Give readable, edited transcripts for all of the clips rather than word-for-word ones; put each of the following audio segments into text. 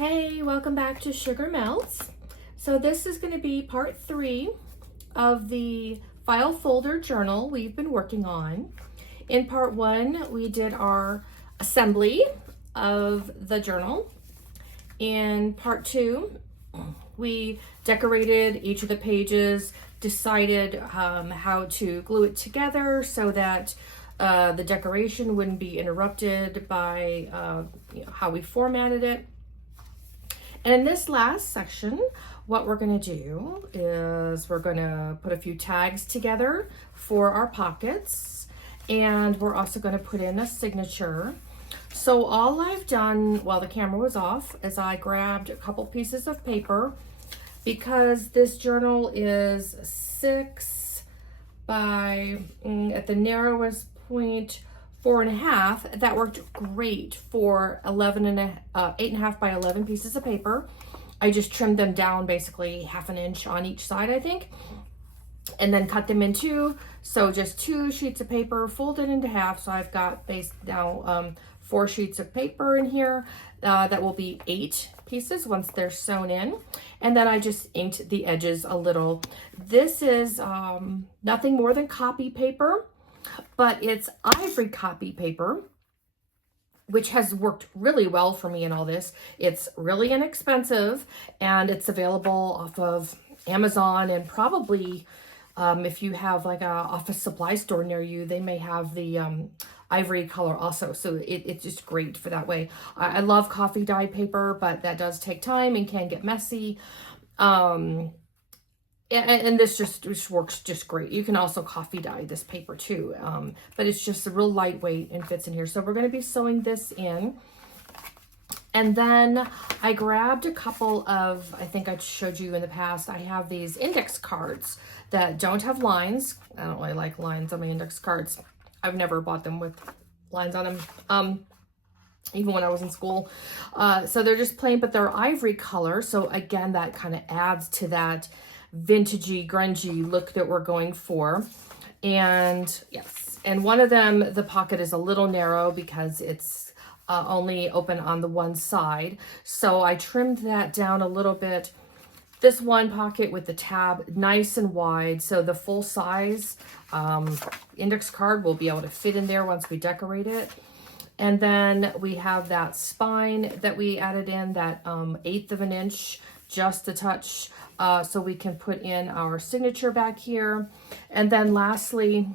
Hey, welcome back to Sugar Melts. So this is going to be part 3 of the file folder journal we've been working on. In part 1, we did our assembly of the journal. In part 2, we decorated each of the pages, decided how to glue it together so that the decoration wouldn't be interrupted by how we formatted it. And in this last section, what we're going to do is we're going to put a few tags together for our pockets, and we're also going to put in a signature. So all I've done while the camera was off is I grabbed a couple pieces of paper, because this journal is 6 by, at the narrowest point, 4.5. That worked great for 8.5 by 11 pieces of paper. I just trimmed them down basically 1/2 inch on each side, I think, and then cut them in 2. So just 2 sheets of paper folded into half. So I've got now 4 sheets of paper in here. That will be 8 pieces once they're sewn in. And then I just inked the edges a little. This is nothing more than copy paper, but it's ivory copy paper, which has worked really well for me in all this. It's really inexpensive, and it's available off of Amazon, and probably if you have like a office supply store near you, they may have the ivory color also. So it's just great for that way. I love coffee dyed paper, but that does take time and can get messy. And this just works just great. You can also coffee dye this paper too, but it's just a real lightweight and fits in here. So we're going to be sewing this in. And then I grabbed a couple of, I think I showed you in the past, I have these index cards that don't have lines. I don't really like lines on my index cards. I've never bought them with lines on them, even when I was in school. So they're just plain, but they're ivory color. So again, that kind of adds to that vintagey, grungy look that we're going for. And yes, and one of them, the pocket is a little narrow because it's only open on the one side. So I trimmed that down a little bit. This one pocket with the tab nice and wide, so the full size index card will be able to fit in there once we decorate it. And then we have that spine that we added in, that 1/8 of an inch, just a touch, so we can put in our signature back here. And then lastly,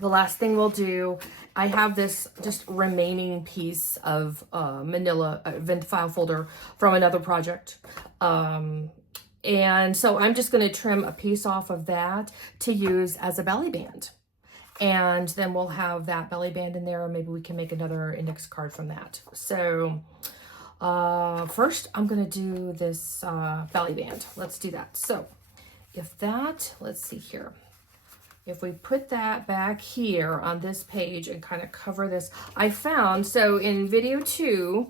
the last thing we'll do, I have this just remaining piece of manila file folder from another project. And so I'm just going to trim a piece off of that to use as a belly band. And then we'll have that belly band in there, and maybe we can make another index card from that. So first I'm going to do this belly band. Let's do that. So if that, let's see here. If we put that back here on this page and kind of cover this, I found, so in video 2,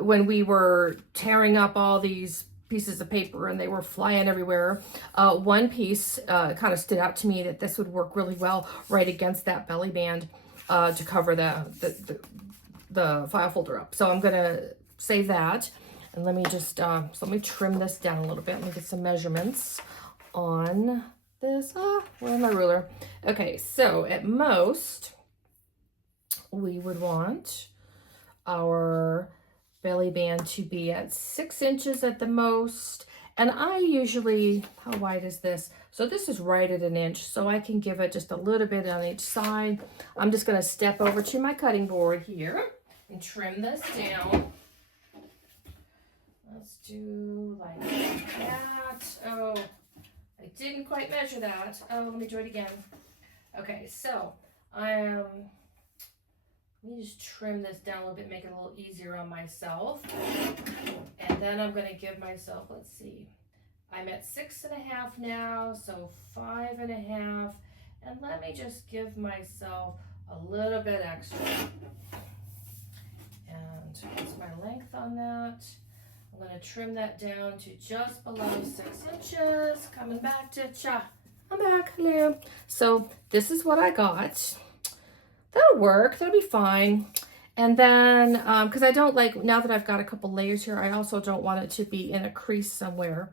when we were tearing up all these pieces of paper and they were flying everywhere, one piece kind of stood out to me that this would work really well right against that belly band to cover the file folder up. So I'm gonna save that, and let me just so let me trim this down a little bit. Let me get some measurements on this. Where's my ruler? Okay, so at most we would want our belly band to be at 6 inches at the most. And I usually, how wide is this? So this is right at 1 inch, so I can give it just a little bit on each side. I'm just going to step over to my cutting board here and trim this down. Let's do like that. Oh, I didn't quite measure that. Oh, let me do it again. Okay, so let me just trim this down a little bit, make it a little easier on myself. And then I'm going to give myself, let's see, I'm at 6.5 now, so 5.5. And let me just give myself a little bit extra. And what's my length on that? I'm going to trim that down to just below 6 inches. Coming back to cha. I'm back. Hello. So this is what I got. That'll work. That'll be fine. And then, because I don't like, now that I've got a couple layers here, I also don't want it to be in a crease somewhere.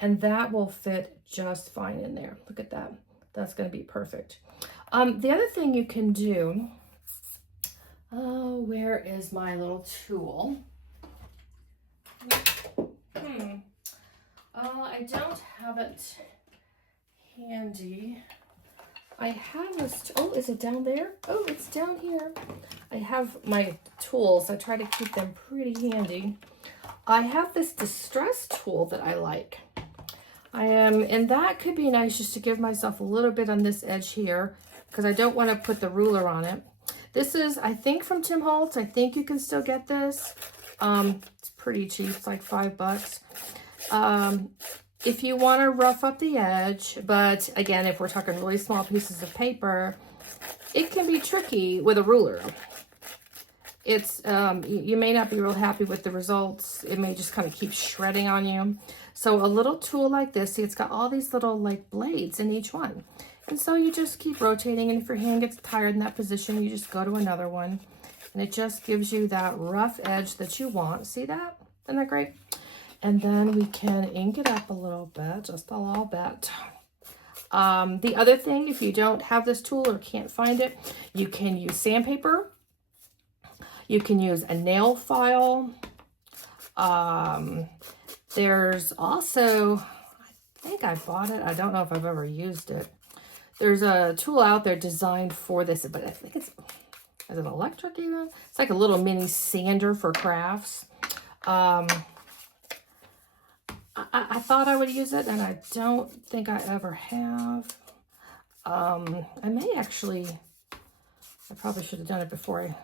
And that will fit just fine in there. Look at that. That's going to be perfect. The other thing you can do, oh, where is my little tool? I don't have it handy. I have this, oh, is it down there? Oh, it's down here. I have my tools. I try to keep them pretty handy. I have this distress tool that I like. And that could be nice just to give myself a little bit on this edge here because I don't want to put the ruler on it. This is, I think, from Tim Holtz. I think you can still get this. It's pretty cheap. It's like $5. If you want to rough up the edge, but again, if we're talking really small pieces of paper, it can be tricky with a ruler. It's, you may not be real happy with the results. It may just kind of keep shredding on you. So a little tool like this, see, it's got all these little like blades in each one. And so you just keep rotating, and if your hand gets tired in that position, you just go to another one. And it just gives you that rough edge that you want. See that? Isn't that great? And then we can ink it up a little bit, just a little bit. The other thing, if you don't have this tool or can't find it, you can use sandpaper. You can use a nail file. There's also, I think I bought it. I don't know if I've ever used it. There's a tool out there designed for this, but I think it's, is it electric even? It's like a little mini sander for crafts. I thought I would use it, and I don't think I ever have. I may actually, I probably should have done it before I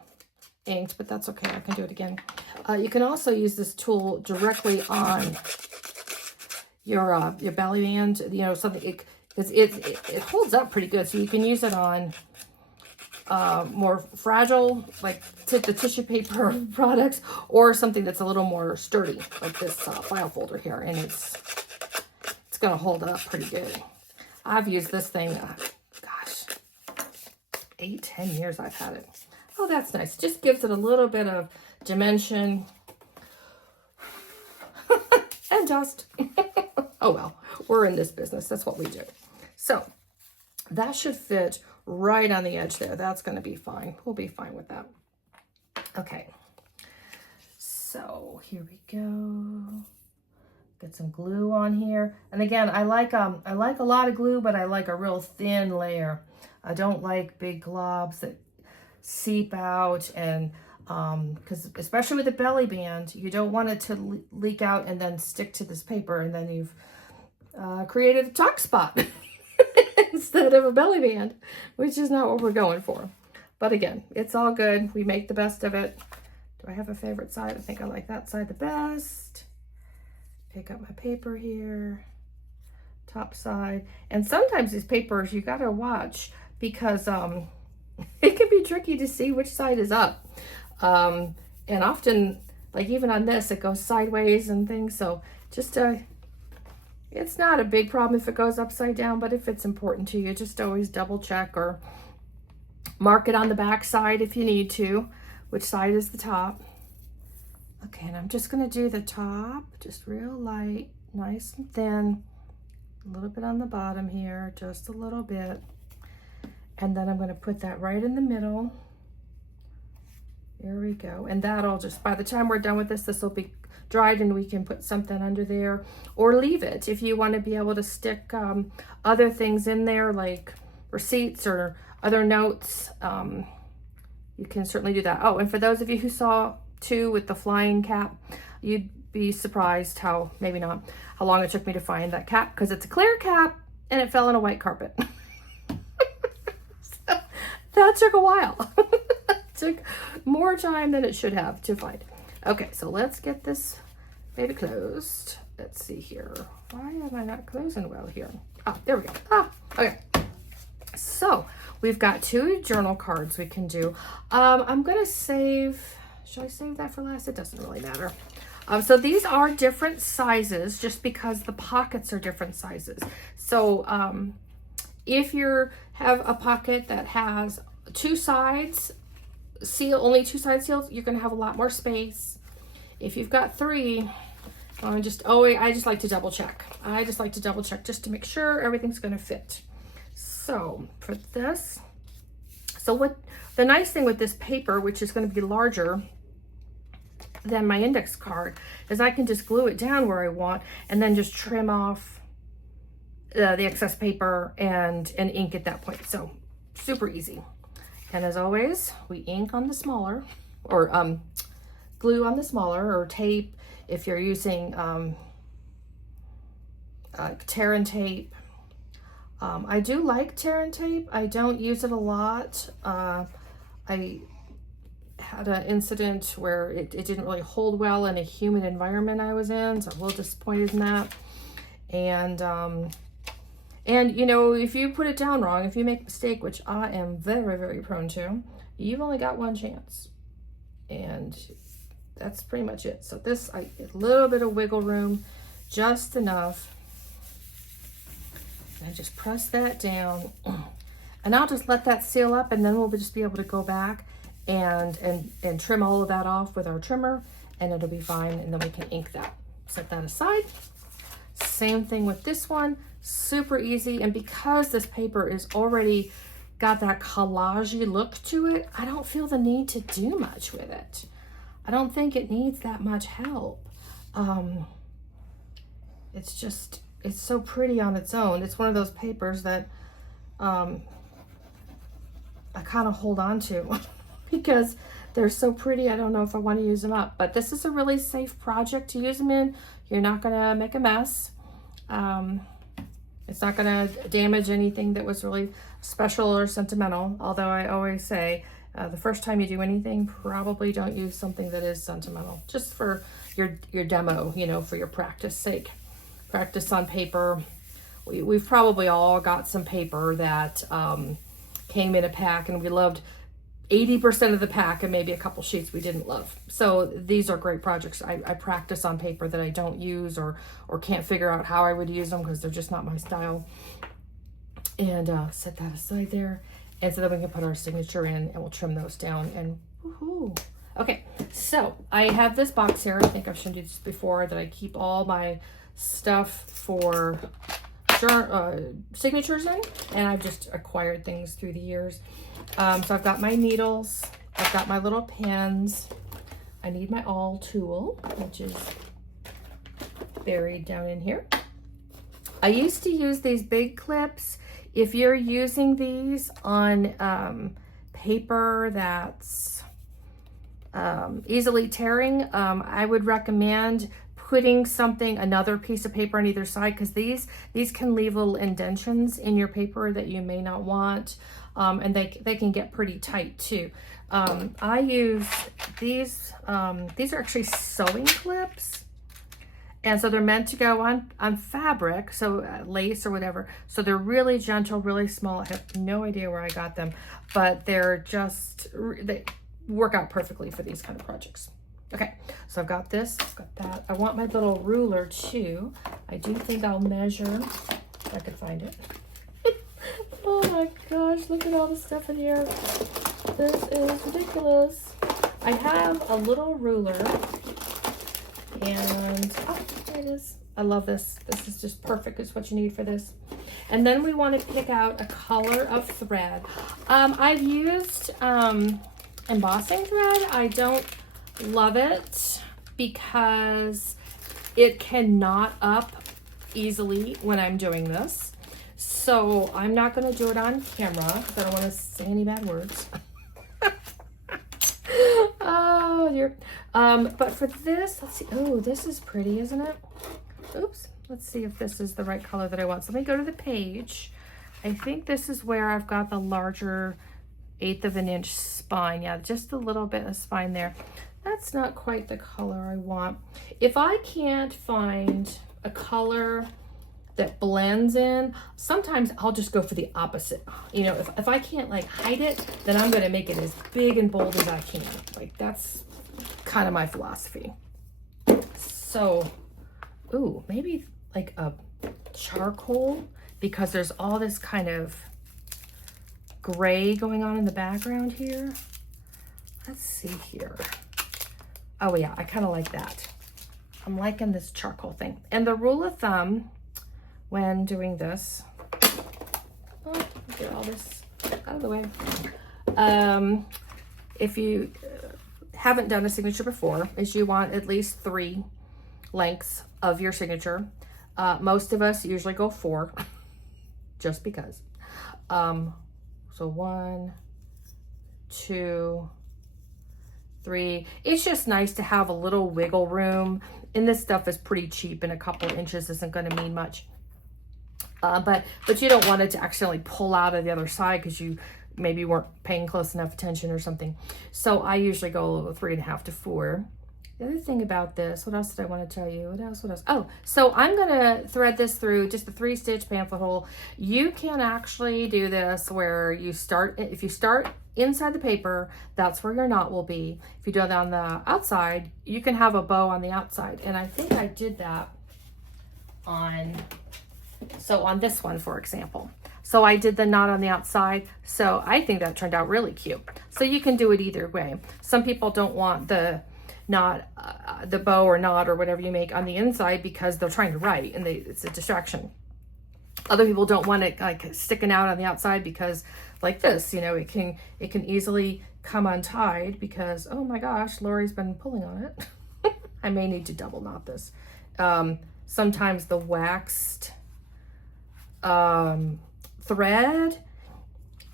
inked, but that's okay. I can do it again. You can also use this tool directly on your belly band. You know, something, it holds up pretty good, so you can use it on more fragile, like the tissue paper products, or something that's a little more sturdy, like this file folder here, and it's gonna hold up pretty good. I've used this thing, gosh, 8-10 years I've had it. Oh, that's nice. Just gives it a little bit of dimension and dust. Oh well, we're in this business. That's what we do. So that should fit right on the edge there. That's going to be fine. We'll be fine with that. Okay. So here we go. Get some glue on here. And again, I like a lot of glue, but I like a real thin layer. I don't like big globs that seep out, and because especially with the belly band, you don't want it to leak out and then stick to this paper, and then you've created a tuck spot instead of a belly band, which is not what we're going for. But again, it's all good. We make the best of it. Do I have a favorite side? I think I like that side the best. Pick up my paper here, top side. And sometimes these papers, you gotta watch, because it can be tricky to see which side is up. And often, like even on this, it goes sideways and things. So just it's not a big problem if it goes upside down, but if it's important to you, just always double check or mark it on the back side if you need to, which side is the top. Okay, and I'm just gonna do the top, just real light, nice and thin, a little bit on the bottom here, just a little bit. And then I'm gonna put that right in the middle. There we go. And that'll just, by the time we're done with this will be dried, and we can put something under there or leave it if you want to be able to stick other things in there, like receipts or other notes. You can certainly do that. Oh, and for those of you who saw too with the flying cap, you'd be surprised how, maybe not, how long it took me to find that cap, because it's a clear cap and it fell on a white carpet. So that took a while. Took more time than it should have to find. Okay, so let's get this baby closed. Let's see here. Why am I not closing well here? Ah, there we go. Ah, okay. So we've got 2 journal cards we can do. I'm gonna save, should I save that for last? It doesn't really matter. So these are different sizes just because the pockets are different sizes. So if you have a pocket that has 2 sides, seal, only 2 side seals, you're gonna have a lot more space. If you've got 3, I just like to double check. I just like to double check just to make sure everything's gonna fit. So for this, so what the nice thing with this paper, which is gonna be larger than my index card, is I can just glue it down where I want and then just trim off the excess paper and ink at that point. So super easy. And as always, we ink on the smaller, or glue on the smaller, or tape if you're using tear and tape. I do like tear and tape. I don't use it a lot. I had an incident where it didn't really hold well in a humid environment I was in, so I'm a little disappointed in that. And you know, if you put it down wrong, if you make a mistake, which I am very, very prone to, you've only got 1 chance. And that's pretty much it. So this, a little bit of wiggle room, just enough. And just press that down. And I'll just let that seal up, and then we'll just be able to go back and trim all of that off with our trimmer, and it'll be fine. And then we can ink that. Set that aside. Same thing with this one. Super easy. And because this paper is already got that collage-y look to it, I don't feel the need to do much with it. I don't think it needs that much help. It's so pretty on its own. It's one of those papers that I kind of hold on to because they're so pretty. I don't know if I want to use them up, but this is a really safe project to use them in. You're not going to make a mess. It's not going to damage anything that was really special or sentimental. Although I always say, the first time you do anything, probably don't use something that is sentimental, just for your demo, you know, for your practice sake. Practice on paper. We've probably all got some paper that came in a pack and we loved 80% of the pack and maybe a couple sheets we didn't love. So these are great projects. I practice on paper that I don't use or can't figure out how I would use them because they're just not my style. And set that aside there. And so then we can put our signature in and we'll trim those down and woohoo. Okay, so I have this box here. I think I've shown you this before, that I keep all my stuff for signatures in, and I've just acquired things through the years. So I've got my needles, I've got my little pens, I need my awl tool, which is buried down in here. I used to use these big clips. If you're using these on paper that's easily tearing, I would recommend putting another piece of paper on either side, because these can leave little indentions in your paper that you may not want, and they can get pretty tight too. I use these are actually sewing clips, and so they're meant to go on fabric, so lace or whatever. So they're really gentle, really small. I have no idea where I got them, but they work out perfectly for these kind of projects. Okay, so I've got this, I've got that. I want my little ruler too. I do think I'll measure, if I could find it. Oh my gosh, look at all the stuff in here. This is ridiculous. I have a little ruler, and oh, there it is. I love this. This is just perfect. It's what you need for this. And then we want to pick out a color of thread. I've used embossing thread. I don't love it because it can knot up easily when I'm doing this. So I'm not going to do it on camera because I don't want to say any bad words. Oh dear. But for this, let's see. Oh, this is pretty, isn't it? Oops. Let's see if this is the right color that I want. So let me go to the page. I think this is where I've got the larger 1/8 of an inch spine. Yeah, just a little bit of spine there. That's not quite the color I want. If I can't find a color that blends in, sometimes I'll just go for the opposite. You know, if I can't like hide it, then I'm gonna make it as big and bold as I can. Like, that's kind of my philosophy. So, ooh, maybe like a charcoal, because there's all this kind of gray going on in the background here. let's see here. Oh yeah, I kind of like that. I'm liking this charcoal thing. And the rule of thumb when doing this, oh, get all this out of the way. If you haven't done a signature before, is you want at least 3 lengths of your signature. Most of us usually go 4, just because. So 1, 2, 3. It's just nice to have a little wiggle room. And this stuff is pretty cheap, and a couple inches isn't going to mean much. But you don't want it to accidentally pull out of the other side because you maybe weren't paying close enough attention or something. So I usually go 3.5 to 4. The other thing about this, what else did I want to tell you? What else? Oh, so I'm going to thread this through just a 3-stitch pamphlet hole. You can actually do this where you start, if you start inside the paper, that's where your knot will be. If you do it on the outside, you can have a bow on the outside. And I think I did that on this one, for example. So I did the knot on the outside. So I think that turned out really cute. So you can do it either way. Some people don't want the knot, the bow or knot or whatever you make on the inside because they're trying to write and it's a distraction. Other people don't want it like sticking out on the outside because like this, you know, it can easily come untied because, oh my gosh, Lori's been pulling on it. I may need to double knot this. Sometimes the waxed thread,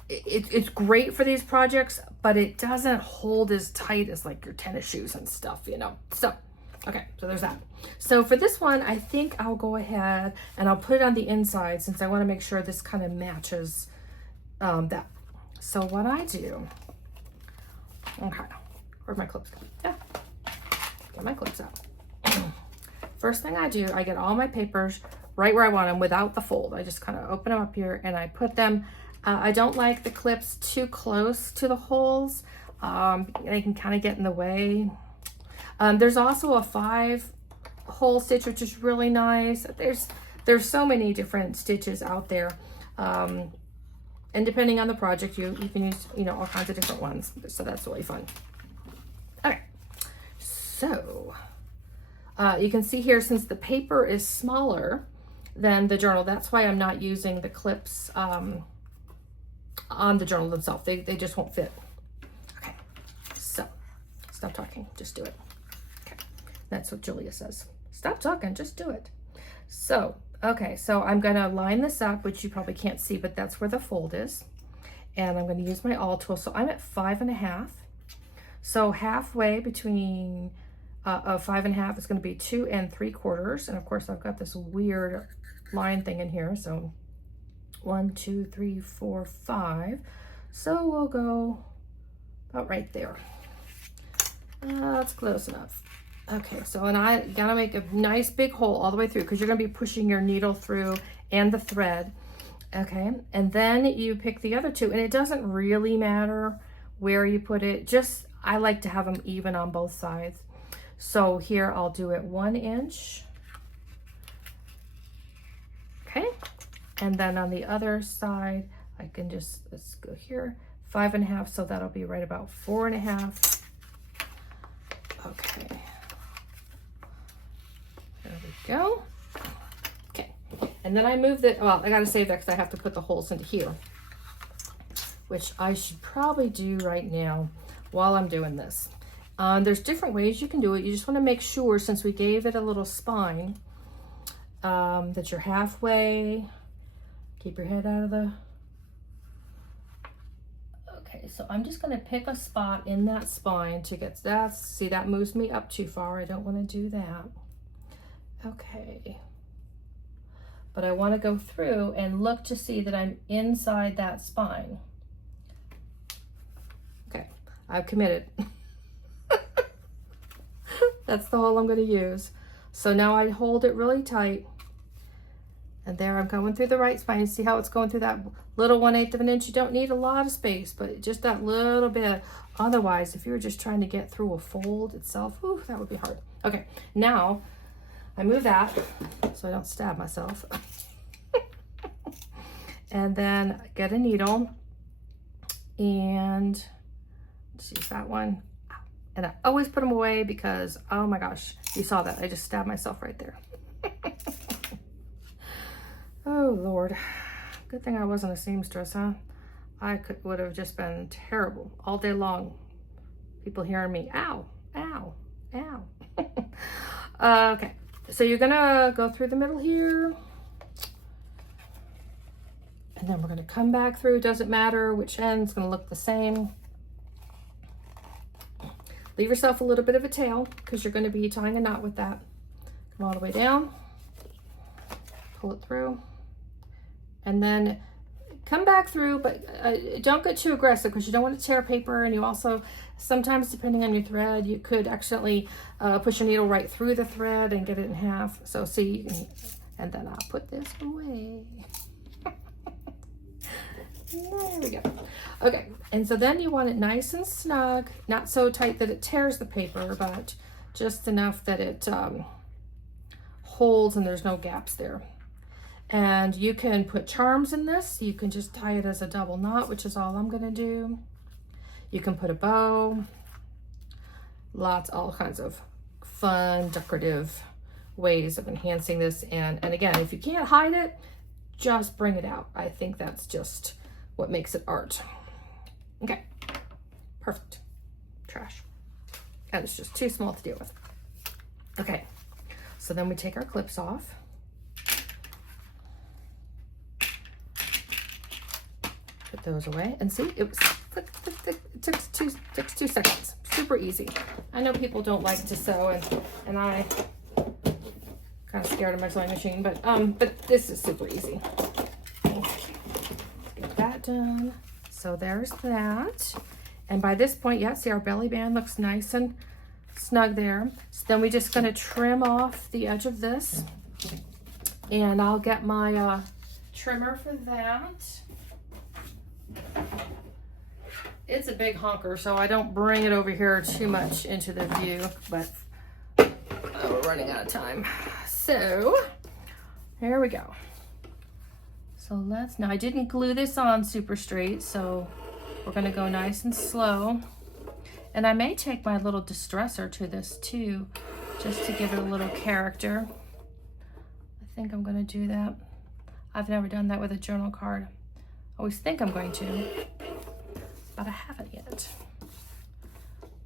it's great for these projects, but it doesn't hold as tight as like your tennis shoes and stuff, you know. So okay, so there's that. So for this one, I think I'll go ahead and I'll put it on the inside since I want to make sure this kind of matches that. So what I do, okay, where'd my clips go? Yeah, get my clips out. First thing I do, I get all my papers right where I want them without the fold. I just kind of open them up here and I put them, I don't like the clips too close to the holes. They can kind of get in the way. There's also a 5-hole stitch, which is really nice. There's so many different stitches out there. And depending on the project, you can use, you know, all kinds of different ones. So that's really fun. Okay, so you can see here, since the paper is smaller than the journal, that's why I'm not using the clips on the journal themselves. They just won't fit. Okay, so stop talking, just do it. Okay, that's what Julia says. Stop talking, just do it. So, okay, so I'm gonna line this up, which you probably can't see, but that's where the fold is. And I'm gonna use my awl tool. So I'm at 5.5. So halfway between 5.5 is gonna be 2 3/4. And of course I've got this weird line thing in here. So 1, 2, 3, 4, 5. So we'll go about right there. That's close enough. Okay, so and I gotta make a nice big hole all the way through because you're gonna be pushing your needle through and the thread. Okay, and then you pick the other 2, and it doesn't really matter where you put it. Just, I like to have them even on both sides. So here I'll do it 1 inch. Okay, and then on the other side, I can just, let's go here, 5.5, so that'll be right about 4.5. Okay. There we go. Okay, and then I move the, well, I gotta save that because I have to put the holes into here, which I should probably do right now while I'm doing this. There's different ways you can do it. You just want to make sure, since we gave it a little spine, that you're halfway. Keep your head out of the, okay, so I'm just going to pick a spot in that spine to get that. See, that moves me up too far. I don't want to do that. Okay, but I want to go through and look to see that I'm inside that spine. Okay, I've committed. That's the hole I'm going to use. So now I hold it really tight, and there I'm going through the right spine. See how it's going through that little 1/8 of an inch? You don't need a lot of space, but just that little bit. Otherwise, if you were just trying to get through a fold itself, whew, that would be hard. Okay, now I move that so I don't stab myself. And then get a needle and Just use that one. And I always put them away because, oh my gosh, you saw that. I just stabbed myself right there. Oh Lord. Good thing I wasn't a seamstress, huh? Would have just been terrible all day long. People hearing me, ow, ow, ow. Okay, so you're gonna go through the middle here. And then we're gonna come back through. Doesn't matter which end, it's gonna look the same. Leave yourself a little bit of a tail because you're gonna be tying a knot with that. Come all the way down, pull it through, and then come back through, but don't get too aggressive because you don't want to tear paper, and you also, sometimes depending on your thread, you could accidentally push your needle right through the thread and get it in half. So see, and then I'll put this away. There we go. Okay, and so then you want it nice and snug, not so tight that it tears the paper, but just enough that it holds and there's no gaps there. And you can put charms in this. You can just tie it as a double knot, which is all I'm gonna do. You can put a bow. All kinds of fun, decorative ways of enhancing this. And again, if you can't hide it, just bring it out. I think that's just what makes it art. Okay, perfect. Trash. And it's just too small to deal with. Okay, so then we take our clips off. Put those away, and see, it was it took two seconds. Super easy. I know people don't like to sew, and I kind of scared of my sewing machine, but this is super easy. Let's get that done. So there's that, and by this point, yeah, see our belly band looks nice and snug there. So then we're just gonna trim off the edge of this, and I'll get my trimmer for that. It's a big honker, so I don't bring it over here too much into the view, but we're running out of time. So here we go. So now I didn't glue this on super straight, so we're gonna go nice and slow. And I may take my little distresser to this too, just to give it a little character. I think I'm gonna do that. I've never done that with a journal card. I always think I'm going to, but I haven't yet.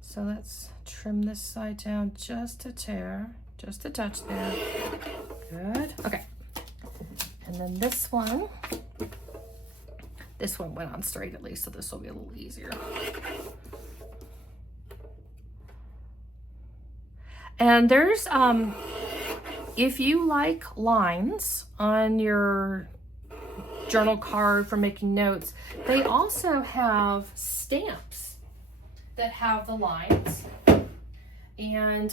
So let's trim this side down just a tear, just a touch there. Good. Okay. And then this one went on straight at least, so this will be a little easier. And there's, if you like lines on your journal card for making notes, they also have stamps that have the lines. And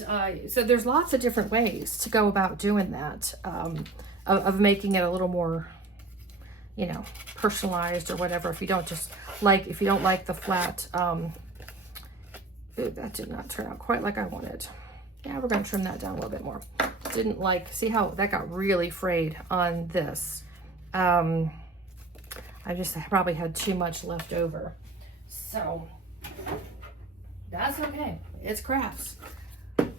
so there's lots of different ways to go about doing that, of making it a little more, you know, personalized or whatever. If you don't like the flat, ooh, that did not turn out quite like I wanted. Yeah, we're gonna trim that down a little bit more. See how that got really frayed on this. I probably had too much left over. So that's okay. It's crafts.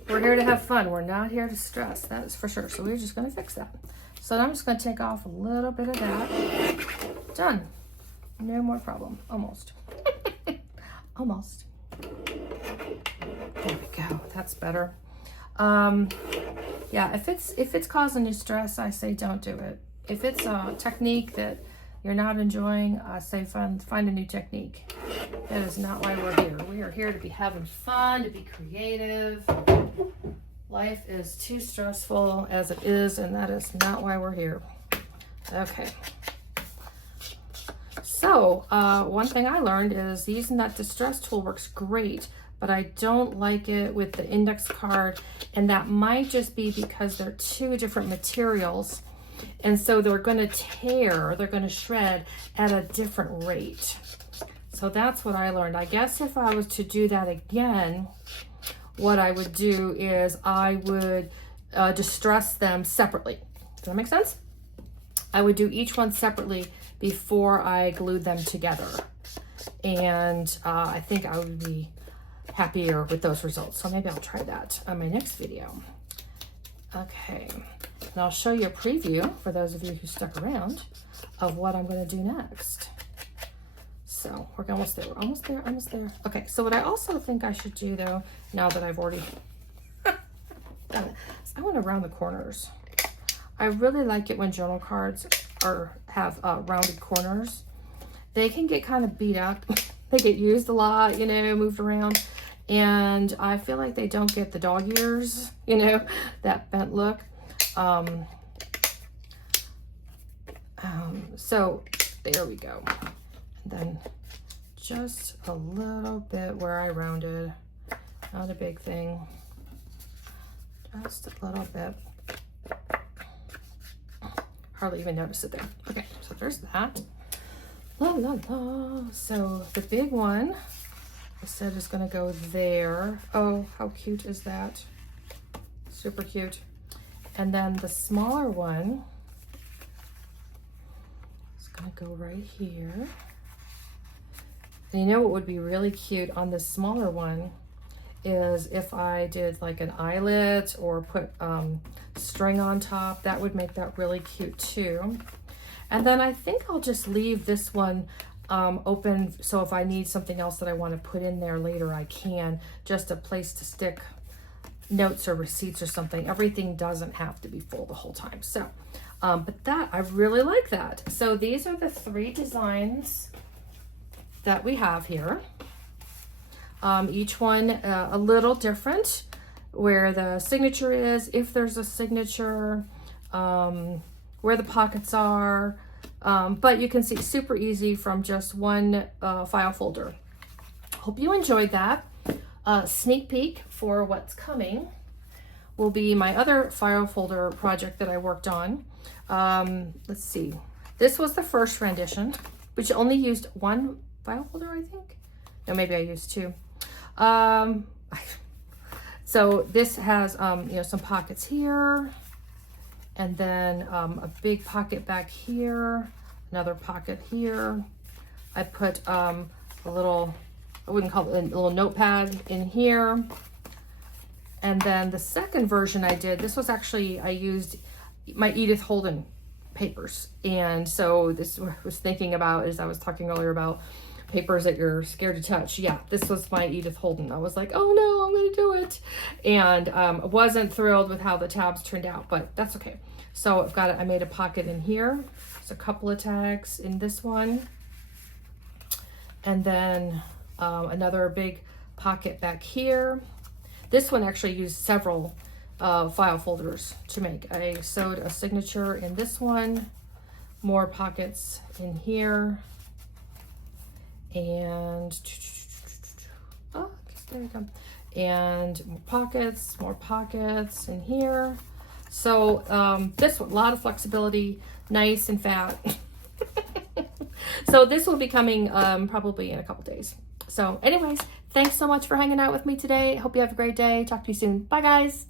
We're here to have fun. We're not here to stress, that is for sure. So we're just gonna fix that. So I'm just gonna take off a little bit of that. Done. No more problem. Almost. Almost. There we go. That's better. Yeah, if it's causing you stress, I say don't do it. If it's a technique that you're not enjoying, I say find a new technique. That is not why we're here. We are here to be having fun, to be creative. Life is too stressful as it is, and that is not why we're here. Okay. So one thing I learned is using that distress tool works great, but I don't like it with the index card, and that might just be because they're two different materials, and so they're going to tear, they're going to shred at a different rate. So that's what I learned. I guess if I was to do that again, what I would do is I would distress them separately. Does that make sense? I would do each one separately before I glued them together. and I think I would be happier with those results. So maybe I'll try that on my next video. Okay, and I'll show you a preview for those of you who stuck around of what I'm going to do next. So we're almost there, we're almost there, almost there. Okay, so what I also think I should do though, now that I've already done it, is I want to round the corners. I really like it when journal cards have rounded corners. They can get kind of beat up. They get used a lot, you know, moved around. And I feel like they don't get the dog ears, you know, that bent look. So there we go. And then just a little bit where I rounded, not a big thing, just a little bit. Hardly even notice it there. Okay, so there's that. La la la. So the big one I said is going to go there. Oh, how cute is that? Super cute. And then the smaller one is going to go right here. And you know what would be really cute on this smaller one is if I did like an eyelet or put string on top. That would make that really cute too. And then I think I'll just leave this one open, so if I need something else that I want to put in there later, I can. Just a place to stick notes or receipts or something. Everything doesn't have to be full the whole time. So, but that, I really like that. So these are the 3 designs that we have here. Each one a little different, where the signature is, if there's a signature, where the pockets are, but you can see super easy from just one file folder. Hope you enjoyed that. Sneak peek for what's coming will be my other file folder project that I worked on. Let's see. This was the first rendition, which only used 1 file folder, I think. No, maybe I used 2. So this has, you know, some pockets here, and then a big pocket back here, another pocket here. I put a little, I wouldn't call it a little notepad in here. And then the second version I did, this was actually, I used my Edith Holden papers. And so this I was thinking about, as I was talking earlier about papers that you're scared to touch. Yeah, this was my Edith Holden. I was like, oh no, I'm gonna do it. And I wasn't thrilled with how the tabs turned out, but that's okay. So I've got it, I made a pocket in here. There's a couple of tags in this one. And then another big pocket back here. This one actually used several file folders to make. I sewed a signature in this one, more pockets in here, and oh, there we go. And more pockets in here. So this one, a lot of flexibility, nice and fat. So this will be coming probably in a couple days. So anyways, thanks so much for hanging out with me today. Hope you have a great day. Talk to you soon. Bye guys.